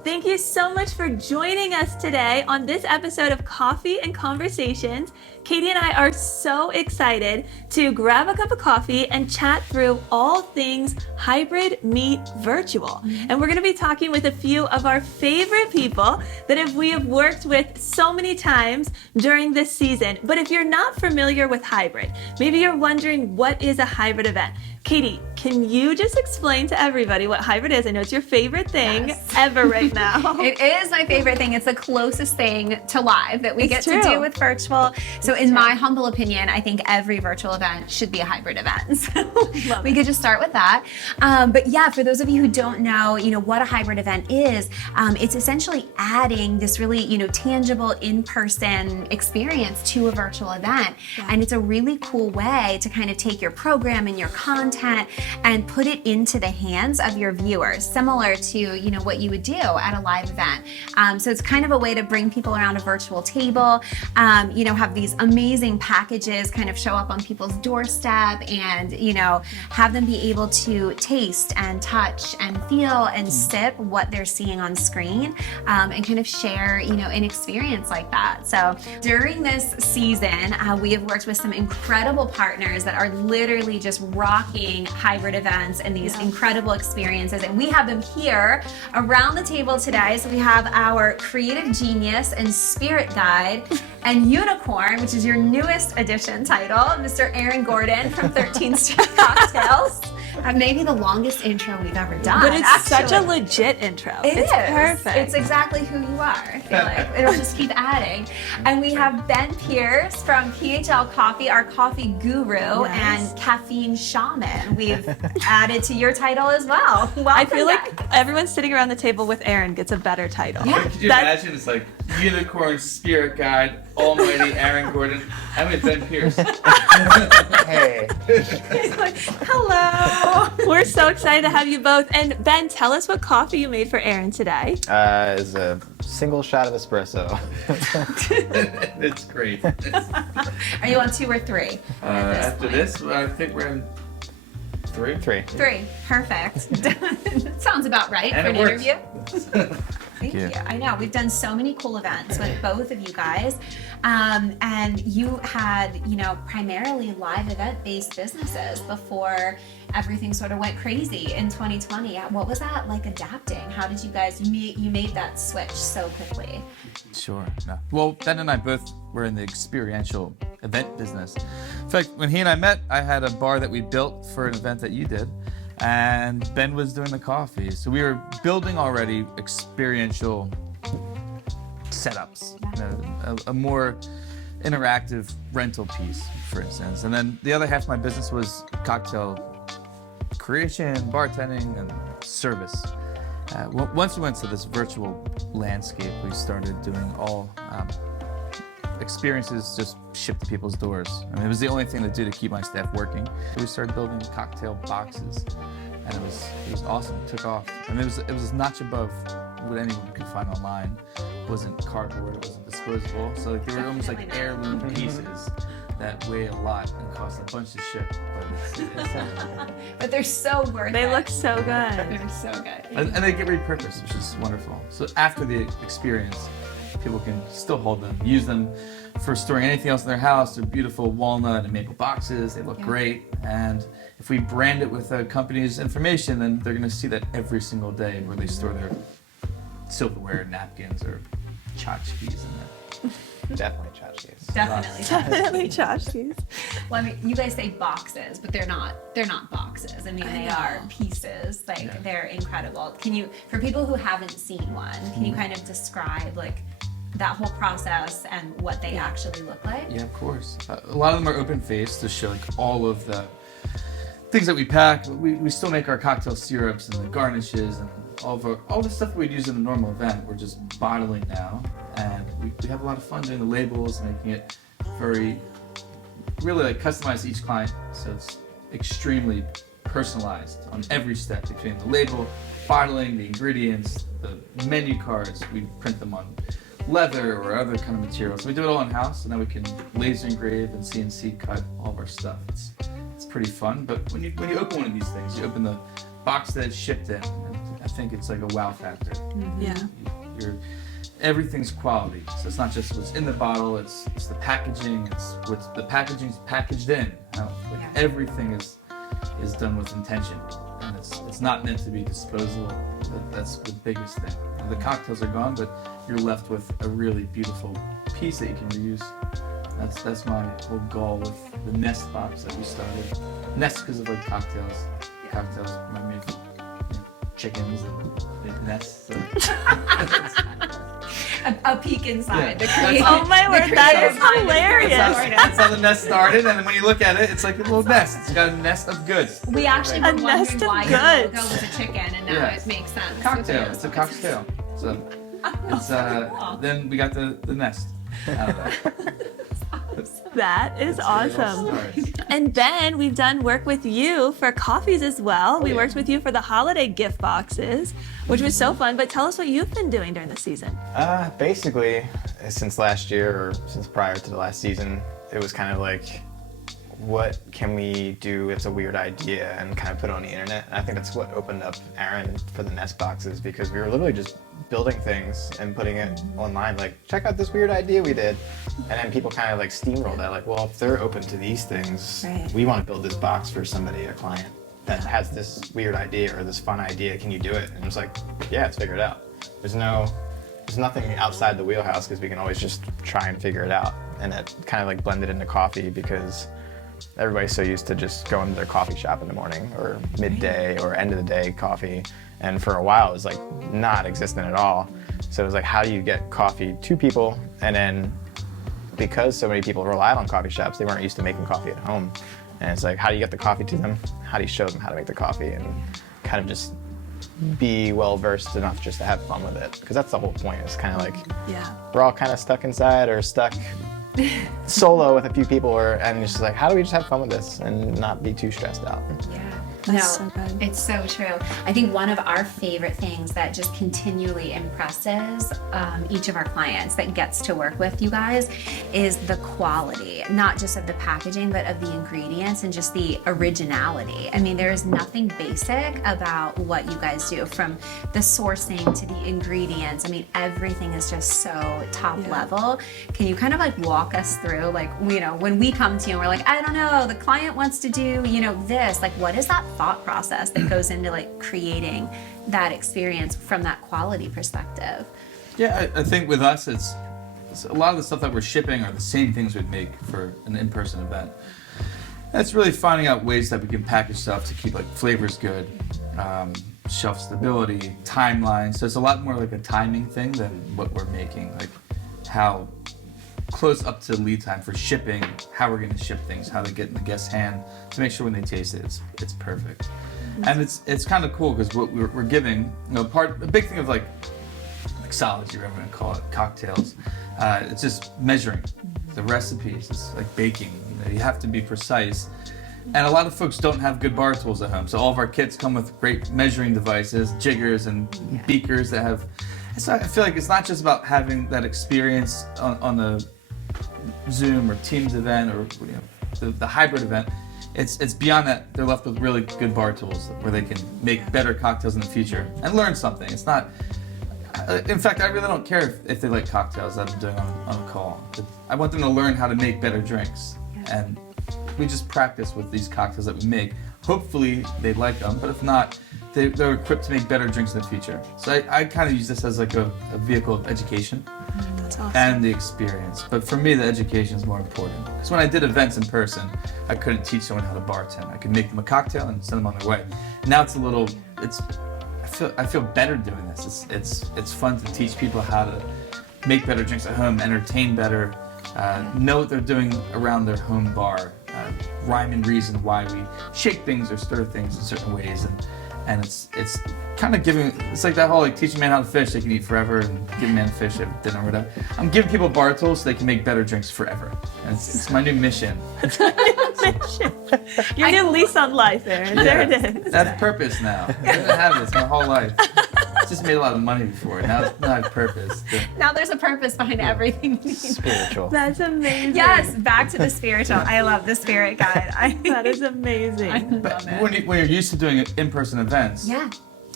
Thank you so much for joining us today on this episode of Coffee and Conversations. Katie and I are so excited to grab a cup of coffee and chat through all things hybrid meet virtual. And we're going to be talking with a few of our favorite people that we have worked with so many times during this season. But if you're not familiar with hybrid, maybe you're wondering what is a hybrid event. Katie, can you just explain to everybody what hybrid is? I know it's your favorite thing ever right now. It is my favorite thing. It's the closest thing to live that we get to do with virtual. So in my humble opinion, I think every virtual event should be a hybrid event. So we could just start with that. But yeah, for those of you who don't know, what a hybrid event is, it's essentially adding this really, tangible in-person experience to a virtual event. Yeah. And it's a really cool way to kind of take your program and your content and put it into the hands of your viewers, similar to what you would do at a live event. So it's kind of a way to bring people around a virtual table, have these amazing packages kind of show up on people's doorstep, and have them be able to taste and touch and feel and sip what they're seeing on screen, and kind of share an experience like that. So during this season, we have worked with some incredible partners that are literally just rocking hybrid events and these incredible experiences, and we have them here around the table today. So we have our creative genius and spirit guide and unicorn, which is your newest edition title, Mr. Aaron Gordon from 13 Street Cocktails. Maybe the longest intro we've ever done. But it's such a legit intro. It's perfect. It's exactly who you are. I feel like it'll just keep adding. And we have Ben Pierce from PHL Coffee, our coffee guru and caffeine shaman. We've added to your title as well. Welcome I feel like everyone sitting around the table with Aaron gets a better title. Yeah. Could you imagine? It's like unicorn, spirit guide, almighty Aaron Gordon. I mean Ben Pierce. Hey. He's like, hello. We're so excited to have you both. And Ben, tell us what coffee you made for Aaron today. It's a single shot of espresso. It's great. Are you on 2 or 3? After this, I think we're in 3. 3. 3. Perfect. Sounds about right And for an works. interview. Thank you. I know. We've done so many cool events with both of you guys. And you had, primarily live event-based businesses before everything sort of went crazy in 2020. What was that like adapting? How did you guys, you made that switch so quickly? Sure. No. Well, Ben and I both were in the experiential event business. In fact, when he and I met, I had a bar that we built for an event that you did. And Ben was doing the coffee. So we were building already experiential setups, a more interactive rental piece, for instance. And then the other half of my business was cocktail creation, bartending, and service. Once we went to this virtual landscape, we started doing all experiences just shipped to people's doors. I mean, it was the only thing to do to keep my staff working. We started building cocktail boxes, and it was awesome. It took off. I mean, it was a notch above what anyone could find online. It wasn't cardboard, it wasn't disposable. So they were almost like heirloom pieces that weigh a lot and cost a bunch to ship. But they're so worth it. They look so good. They're so good. And they get repurposed, which is wonderful. So after the experience, people can still hold them, use them for storing anything else in their house. They're beautiful walnut and maple boxes. They look great. And if we brand it with a company's information, then they're going to see that every single day where they store their silverware, napkins, or tchotchkes in there. Definitely tchotchkes. Definitely. tchotchkes. Well, I mean, you guys say boxes, but they're not boxes. I mean, they are pieces. They're incredible. Can you, for people who haven't seen one, can you kind of describe that whole process and what they actually look like? Yeah, of course. A lot of them are open-faced to show all of the things that we pack. We still make our cocktail syrups and the garnishes and all the stuff we'd use in a normal event. We're just bottling now, and we have a lot of fun doing the labels, making it very really customized to each client. So it's extremely personalized on every step between the label, bottling, the ingredients, the menu cards. We print them on leather or other kind of materials. So we do it all in-house, and then we can laser engrave and CNC cut all of our stuff. It's pretty fun, but when you open one of these things, you open the box that it's shipped in, and I think it's like a wow factor. Yeah. Everything's quality. So it's not just what's in the bottle, it's the packaging, it's what's the packaging's packaged in. Everything is done with intention. And it's not meant to be disposable. That's the biggest thing. The cocktails are gone, but you're left with a really beautiful piece that you can reuse. That's my whole goal with the Nest box that we started. Nest because of like cocktails. Cocktails remind me of chickens and nests. So. a peek inside. Yeah. Oh my word, that is hilarious. That's how the nest started, and when you look at it, it's like a little nest. It's got a nest of goods. We actually A were nest wondering of why your goods. logo was a chicken, and now it makes sense. Cocktail. It's a cocktail. So it's then we got the nest out of that. That is awesome. Stars. And Ben, we've done work with you for coffees as well. We worked with you for the holiday gift boxes, which was so fun. But tell us what you've been doing during the season. Basically, since last year, or since prior to the last season, it was kind of like, what can we do? It's a weird idea, and kind of put it on the internet. And I think that's what opened up Aaron for the Nest boxes, because we were literally just building things and putting it online, like, check out this weird idea we did. And then people kind of like steamrolled that, like, well, if they're open to these things, we want to build this box for somebody, a client, that has this weird idea or this fun idea. Can you do it? And it's like, yeah, it's figured out. There's nothing outside the wheelhouse, because we can always just try and figure it out. And it kind of like blended into coffee, because everybody's so used to just going to their coffee shop in the morning or midday or end of the day coffee. And for a while, it was like not existent at all. So it was like, how do you get coffee to people? And then because so many people relied on coffee shops, they weren't used to making coffee at home. And it's like, how do you get the coffee to them? How do you show them how to make the coffee? And kind of just be well versed enough just to have fun with it. Because that's the whole point. It's kind of like, we're all kind of stuck inside or stuck solo with a few people, and it's just like, how do we just have fun with this and not be too stressed out? That's so good. It's so true. I think one of our favorite things that just continually impresses each of our clients that gets to work with you guys is the quality, not just of the packaging, but of the ingredients and just the originality. I mean, there is nothing basic about what you guys do, from the sourcing to the ingredients. I mean, everything is just so top level. Can you kind of like walk us through, like, you know, when we come to you and we're like, I don't know, the client wants to do, you know, this, like, what is that thought process that goes into like creating that experience from that quality perspective? Yeah, I think with us, it's a lot of the stuff that we're shipping are the same things we'd make for an in-person event. That's really finding out ways that we can package stuff to keep like flavors good, shelf stability, timeline. So it's a lot more like a timing thing than what we're making, like how close up to lead time for shipping, how we're going to ship things, how they get in the guest's hand to make sure when they taste it, it's perfect. And it's kind of cool because what we're giving, you know, a big thing of like mixology, whatever I'm going to call it, cocktails, it's just measuring the recipes. It's like baking. You have to be precise. And a lot of folks don't have good bar tools at home. So all of our kits come with great measuring devices, jiggers and beakers that have. So I feel like it's not just about having that experience on the Zoom or Teams event or, you know, the hybrid event. It's beyond that. They're left with really good bar tools where they can make better cocktails in the future and learn something. It's not. In fact, I really don't care if they like cocktails that I'm doing on a call. I want them to learn how to make better drinks, and we just practice with these cocktails that we make. Hopefully they like them, but if not, they're equipped to make better drinks in the future. So I kind of use this as like a vehicle of education. That's awesome. And the experience. But for me, the education is more important. Because when I did events in person, I couldn't teach someone how to bartend. I could make them a cocktail and send them on their way. Now it's a little, I feel better doing this. It's fun to teach people how to make better drinks at home, entertain better, know what they're doing around their home bar, rhyme and reason why we shake things or stir things in certain ways, and it's kind of giving. It's like that whole like teach a man how to fish, they can eat forever, and give a man a fish at dinner or whatever. I'm giving people bar tools so they can make better drinks forever, and it's my new mission. Your new lease on life, Aaron. There it is. That's purpose now. I didn't have this my whole life. I just made a lot of money before. Now it's not purpose. Now there's a purpose behind everything we need. Spiritual. That's amazing. Yes, back to the spiritual. I love the spirit guide. That is amazing. But when you're used to doing in-person events,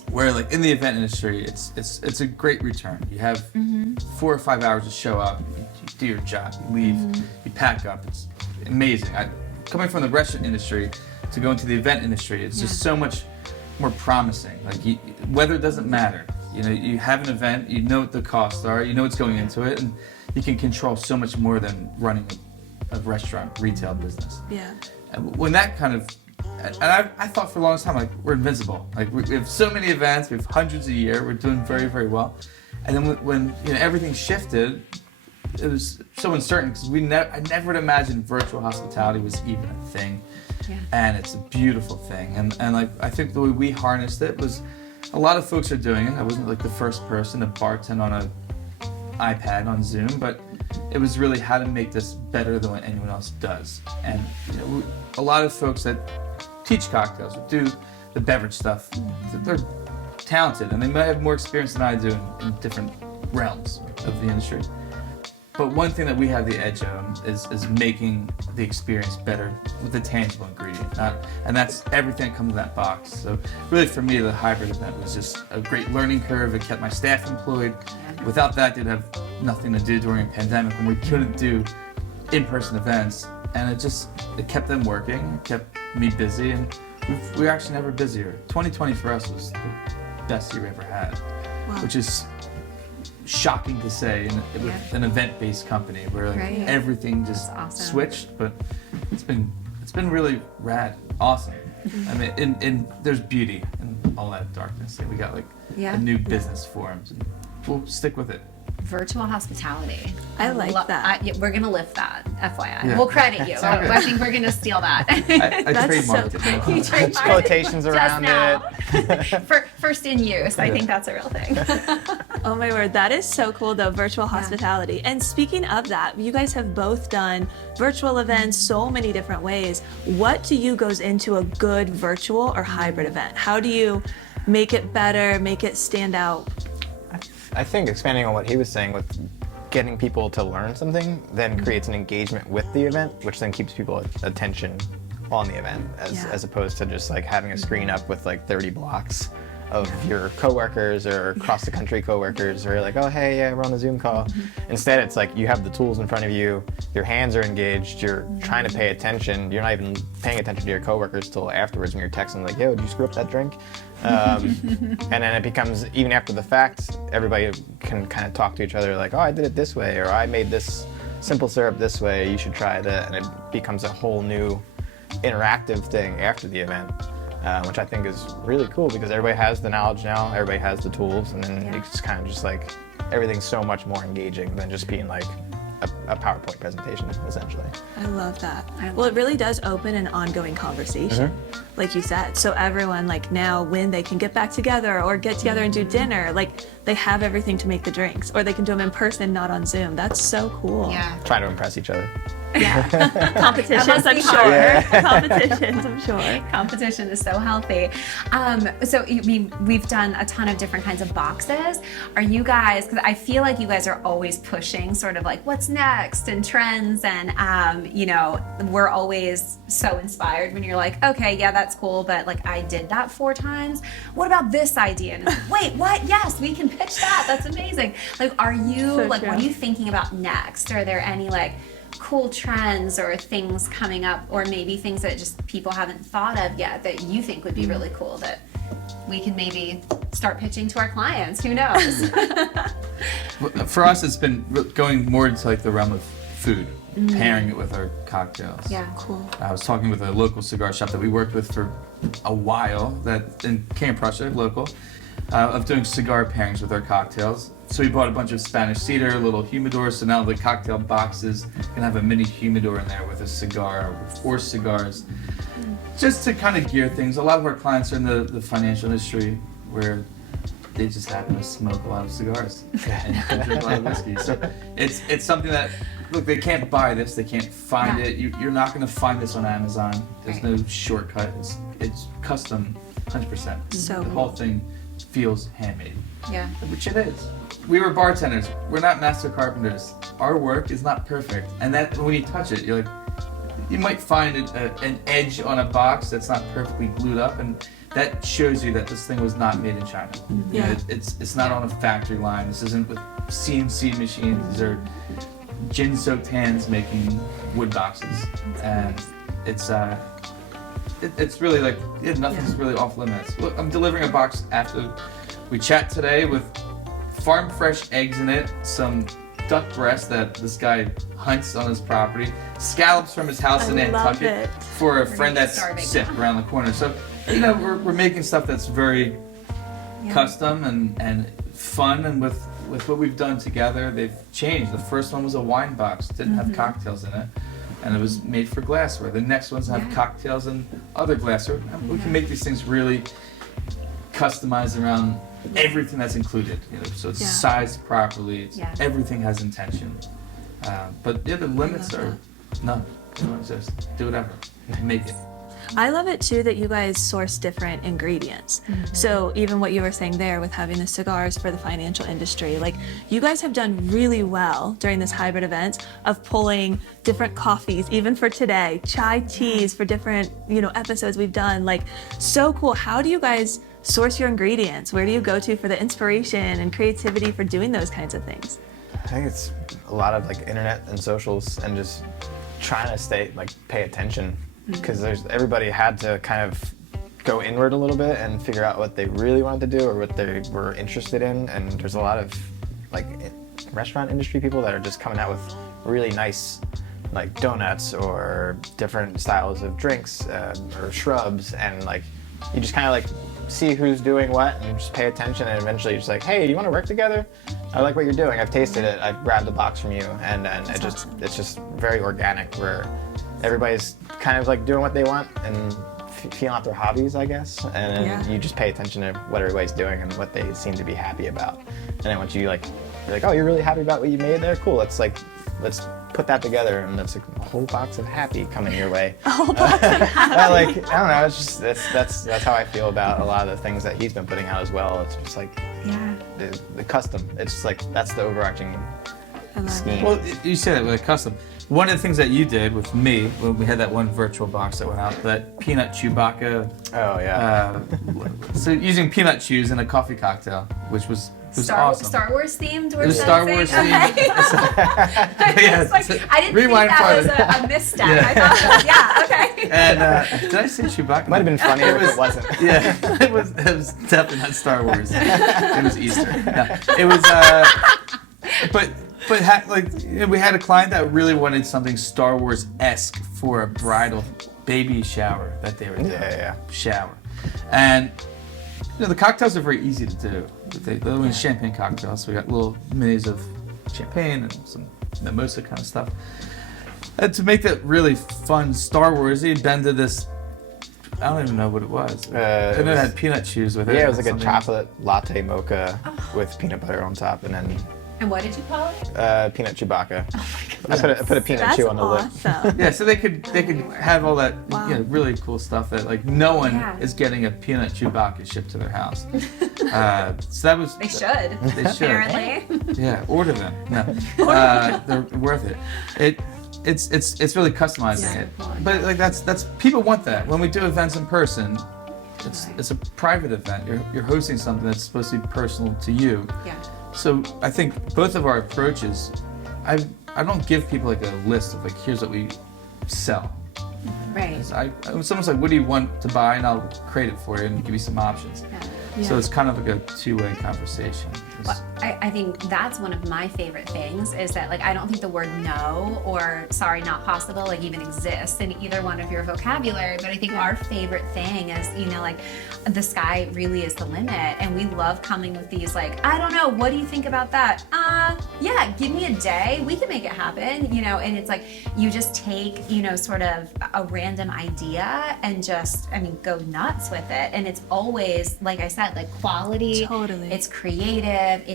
where like in the event industry, it's a great return. You have 4 or 5 hours to show up, you do your job, you leave, you pack up. It's amazing. Coming from the restaurant industry to go into the event industry, it's just so much more promising. Like weather doesn't matter. You know, you have an event, you know what the costs are, you know what's going into it, and you can control so much more than running a restaurant retail business. Yeah. And when that kind of, and I thought for a long time, like, we're invincible. Like, we have so many events, we have hundreds a year, we're doing very, very well. And then when you know, everything shifted, it was so uncertain because I never would imagine virtual hospitality was even a thing. Yeah. And it's a beautiful thing. And like, I think the way we harnessed it was, a lot of folks are doing it. I wasn't like the first person to bartend on an iPad on Zoom, but it was really how to make this better than what anyone else does. And you know, a lot of folks that teach cocktails or do the beverage stuff, they're talented and they might have more experience than I do in different realms of the industry. But one thing that we have the edge on is making the experience better with the tangible ingredient. And that's everything that comes in that box. So really for me, the hybrid event was just a great learning curve. It kept my staff employed. Without that, they'd have nothing to do during a pandemic when we couldn't do in-person events. And it kept them working, it kept me busy, and we're actually never busier. 2020 for us was the best year we ever had, which is shocking to say with an event-based company where like everything just switched, but it's been really rad, awesome. I mean, there's beauty in all that darkness. We got like a new business forms, and we'll stick with it. Virtual hospitality. I like that. We're gonna lift that, FYI. Yeah. We'll credit you. I think we're gonna steal that. I trademarked it. You trademarked Quotations around it. First in use. I think that's a real thing. Oh my word, that is so cool though, virtual hospitality. And speaking of that, you guys have both done virtual events so many different ways. What to you goes into a good virtual or hybrid event? How do you make it better, make it stand out? I think expanding on what he was saying with getting people to learn something then creates an engagement with the event, which then keeps people's attention on the event as opposed to just like having a screen up with like 30 blocks of your coworkers or across the country coworkers, or you're like, oh hey, yeah, we're on a Zoom call. Instead, it's like you have the tools in front of you, your hands are engaged, you're trying to pay attention, you're not even paying attention to your coworkers till afterwards when you're texting like, yo, did you screw up that drink? And then it becomes, even after the fact, everybody can kind of talk to each other like, oh, I did it this way, or I made this simple syrup this way, you should try that, and it becomes a whole new interactive thing after the event. Which I think is really cool because everybody has the knowledge now, everybody has the tools, and then it's kind of just like everything's so much more engaging than just being like a PowerPoint presentation, essentially. I love that. Well, it really does open an ongoing conversation, like you said. So everyone, like now, when they can get back together or get together and do dinner, like they have everything to make the drinks, or they can do them in person, not on Zoom. That's so cool. Yeah. Trying to impress each other. Yeah. Competitions, I'm sure. Yeah. Competitions, I'm sure. Competition is so healthy. So, I mean, we've done a ton of different kinds of boxes. Are you guys, because I feel like you guys are always pushing sort of like what's next and trends, and, you know, we're always so inspired when you're like, okay, yeah, that's cool, but like I did that 4 times. What about this idea? And it's like, wait, what? Yes, we can pitch that. That's amazing. Like, are you, So like, true. what are you thinking about next? Are there any like cool trends or things coming up, or maybe things that just people haven't thought of yet that you think would be really cool that we can maybe start pitching to our clients? Who knows? For us, it's been going more into like the realm of food, pairing it with our cocktails. Yeah, cool. I was talking with a local cigar shop that we worked with for a while, that in King of Prussia, local, of doing cigar pairings with our cocktails. So we bought a bunch of Spanish cedar, little humidors, so now the cocktail boxes can have a mini humidor in there with a cigar or cigars. Just to kind of gear things. A lot of our clients are in the financial industry where they just happen to smoke a lot of cigars and drink a lot of whiskey. So it's something that, look, they can't buy this, they can't find it. You're not going to find this on Amazon. There's no shortcut. It's custom, 100%. So the whole thing feels handmade. Yeah. Which it is. We were bartenders. We're not master carpenters. Our work is not perfect. And that when you touch it, you're like, you might find an edge on a box that's not perfectly glued up, and that shows you that this thing was not made in China. You know, it's not on a factory line. This isn't with CNC machines. These are gin-soaked hands making wood boxes, and it's really like nothing's really off limits. Look, I'm delivering a box after we chat today with farm fresh eggs in it, some duck breast that this guy hunts on his property, scallops from his house in Nantucket for a friend that's sick around the corner. So, you know, we're making stuff that's very custom and fun, and with what we've done together, they've changed. The first one was a wine box, didn't have cocktails in it, and it was made for glassware. The next ones have cocktails and other glassware. We can make these things really customized around everything that's included, you know, so it's sized properly. Everything has intention, but the limits are none. They don't exist. Do whatever, make it. I love it too that you guys source different ingredients. So even what you were saying there with having the cigars for the financial industry, like you guys have done really well during this hybrid event of pulling different coffees, even for today, chai teas for different, you know, episodes we've done. Like, so cool. How do you guys source your ingredients? Where do you go to for the inspiration and creativity for doing those kinds of things? I think it's a lot of like internet and socials and just trying to pay attention, because everybody had to kind of go inward a little bit and figure out what they really wanted to do or what they were interested in. And there's a lot of like restaurant industry people that are just coming out with really nice like donuts or different styles of drinks or shrubs, and like you just kind of like see who's doing what and just pay attention, and eventually you're just like, hey, you want to work together? I like what you're doing. I've tasted it. I've grabbed a box from you, and it's just very organic, where everybody's kind of like doing what they want and feeling out their hobbies, I guess, and you just pay attention to what everybody's doing and what they seem to be happy about. And then once you're like, oh, you're really happy about what you made there? Cool. Let's put that together, and that's like a whole box of happy coming your way. A whole box of happy. I don't know. It's just that's how I feel about a lot of the things that he's been putting out as well. It's just like the custom. It's just like that's the overarching scheme. Well, you say that with a custom. One of the things that you did with me when we had that one virtual box that went out, that peanut Chewbacca. Oh yeah. So using peanut chews in a coffee cocktail, which was awesome. Star Wars themed? It was Star Wars themed. Okay. I didn't Rewind think that was a misstep. I thought, okay. And did I say Chewbacca? Might have been funnier if it wasn't. Yeah, it was definitely not Star Wars. It was Easter. No, it was, we had a client that really wanted something Star Wars-esque for a bridal baby shower that they were doing. Shower. And you know, the cocktails are very easy to do. They're only champagne cocktails, so we got little minis of champagne and some mimosa kind of stuff. And to make that really fun Star Warsy, Ben did this. I don't even know what it was. And it had peanut chews with it. Yeah, it was like a chocolate latte mocha with peanut butter on top, and then. And what did you call it? Peanut Chewbacca. I put a peanut chew on the lip. Awesome. Yeah, so they could have all that really cool stuff that like no one is getting a peanut Chewbacca shipped to their house. So that was They should. They should. Apparently. Yeah, order them. No, they're worth it. It's really customizing it. But like that's people want that. When we do events in person, it's a private event. You're hosting something that's supposed to be personal to you. Yeah. So I think both of our approaches, I don't give people like a list of like, here's what we sell. Right. Someone's like, what do you want to buy? And I'll create it for you and give you some options. So it's kind of like a two-way conversation. Well, I think that's one of my favorite things is that like I don't think the word no or sorry not possible like even exists in either one of your vocabulary, but I think our favorite thing is, you know, like the sky really is the limit, and we love coming with these like, I don't know, what do you think about that? Yeah, give me a day, we can make it happen, you know. And it's like you just take, you know, sort of a random idea and just, I mean, go nuts with it. And it's always, like I said, like quality. Totally. It's creative. It's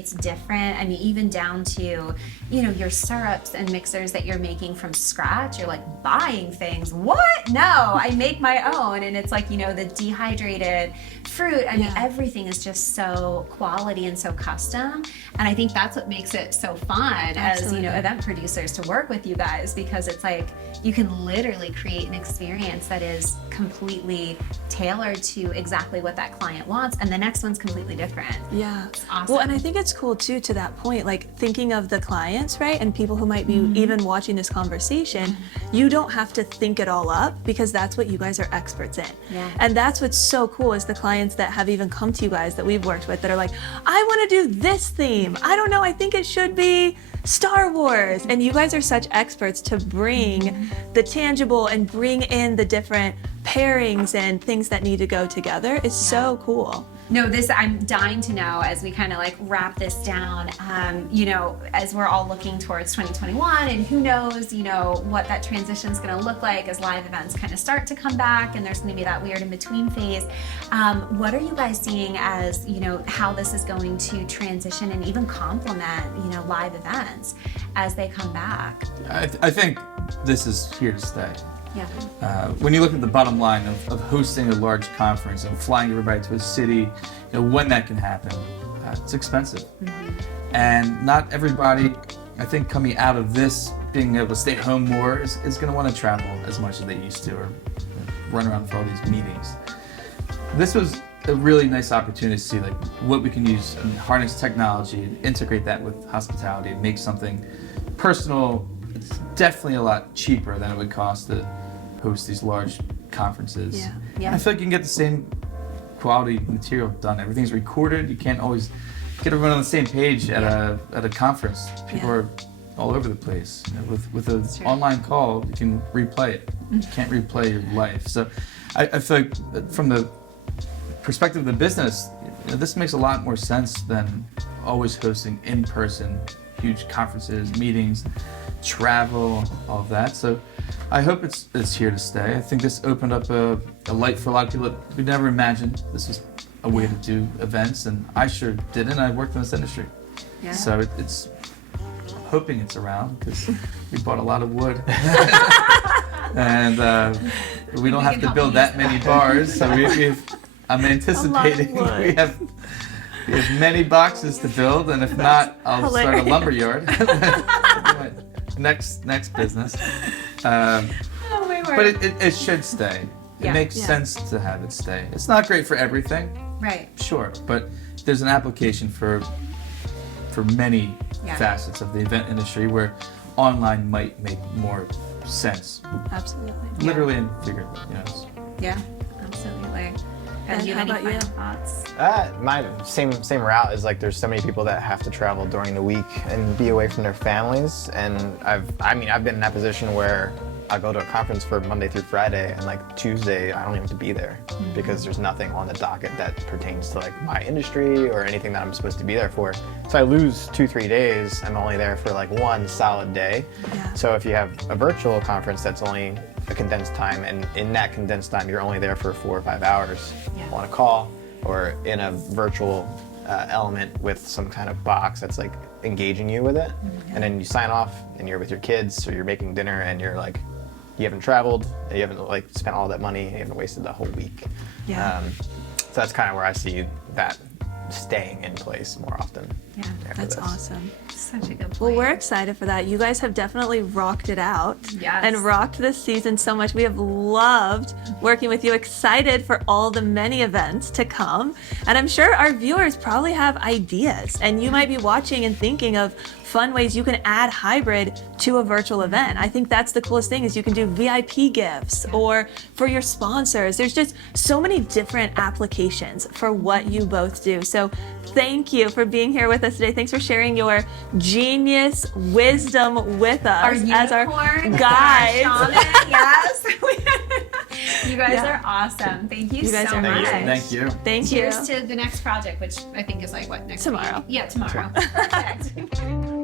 it's different. I mean, even down to, you know, your syrups and mixers that you're making from scratch. You're like buying things. What? No, I make my own. And it's like, you know, the dehydrated fruit. I mean, everything is just so quality and so custom. And I think that's what makes it so fun as, you know, event producers to work with you guys, because it's like you can literally create an experience that is completely tailored to exactly what that client wants, and the next one's completely different. Yeah. It's awesome. Well, and I think it's cool too, to that point, like thinking of the clients, right? And people who might be even watching this conversation, you don't have to think it all up, because that's what you guys are experts in. Yeah. And that's what's so cool, is the clients that have even come to you guys that we've worked with that are like, I want to do this theme. I don't know, I think it should be Star Wars. And you guys are such experts to bring the tangible and bring in the different pairings and things that need to go together. It's so cool. No, this, I'm dying to know as we kind of like wrap this down, you know, as we're all looking towards 2021, and who knows, you know, what that transition is going to look like as live events kind of start to come back, and there's going to be that weird in between phase. What are you guys seeing as, you know, how this is going to transition and even complement, you know, live events as they come back? I think this is here to stay. Yeah. When you look at the bottom line of hosting a large conference and flying everybody to a city, you know, when that can happen, it's expensive. And not everybody, I think, coming out of this, being able to stay home more, is going to want to travel as much as they used to, or run around for all these meetings. This was a really nice opportunity to see like what we can use and harness technology and integrate that with hospitality and make something personal. It's definitely a lot cheaper than it would cost to host these large conferences. Yeah. Yeah. I feel like you can get the same quality material done. Everything's recorded. You can't always get everyone on the same page at a conference. People are all over the place. You know, with an online call, you can replay it. You can't replay your life. So I feel like from the perspective of the business, you know, this makes a lot more sense than always hosting in-person huge conferences, meetings, travel, all of that. So I hope it's here to stay. I think this opened up a light for a lot of people that we never imagined this was a way to do events, and I sure didn't. I worked in this industry. Yeah. So I'm hoping it's around, because we bought a lot of wood. And we don't have to build that many bars, so I'm anticipating we have many boxes to build, and if not, I'll start a lumber yard. next business. Oh my word. But it should stay. It makes sense to have it stay. It's not great for everything, Right. sure, but there's an application for many facets of the event industry where online might make more sense. Absolutely. Literally and figuratively, yes. Yeah, absolutely. Ben, Do you how have any about final you? thoughts? My same route is like there's so many people that have to travel during the week and be away from their families, and I've been in that position where I go to a conference for Monday through Friday, and like Tuesday I don't even have to be there because there's nothing on the docket that pertains to like my industry or anything that I'm supposed to be there for. So I lose 2-3 days. I'm only there for like one solid day. Yeah. So if you have a virtual conference that's only a condensed time, and in that condensed time you're only there for 4 or 5 hours on a call or in a virtual element with some kind of box that's like engaging you with it, and then you sign off and you're with your kids or you're making dinner and you're like, you haven't traveled, you haven't like spent all that money, you haven't wasted the whole week. Yeah. So that's kind of where I see that staying in place more often. Yeah, after That's this. awesome. such a good point. Well, we're excited for that. You guys have definitely rocked it out. Yes. And rocked this season so much. We have loved working with you, excited for all the many events to come. And I'm sure our viewers probably have ideas, and you might be watching and thinking of fun ways you can add hybrid to a virtual event. I think that's the coolest thing, is you can do VIP gifts or for your sponsors. There's just so many different applications for what you both do. So thank you for being here with us today. Thanks for sharing your genius wisdom with us as our guides. Yes. You guys are awesome. Thank you, guys so are much. amazing. Thank you. Thank Cheers you. to the next project, which I think is like what, next Tomorrow. week? Yeah, tomorrow. Perfect.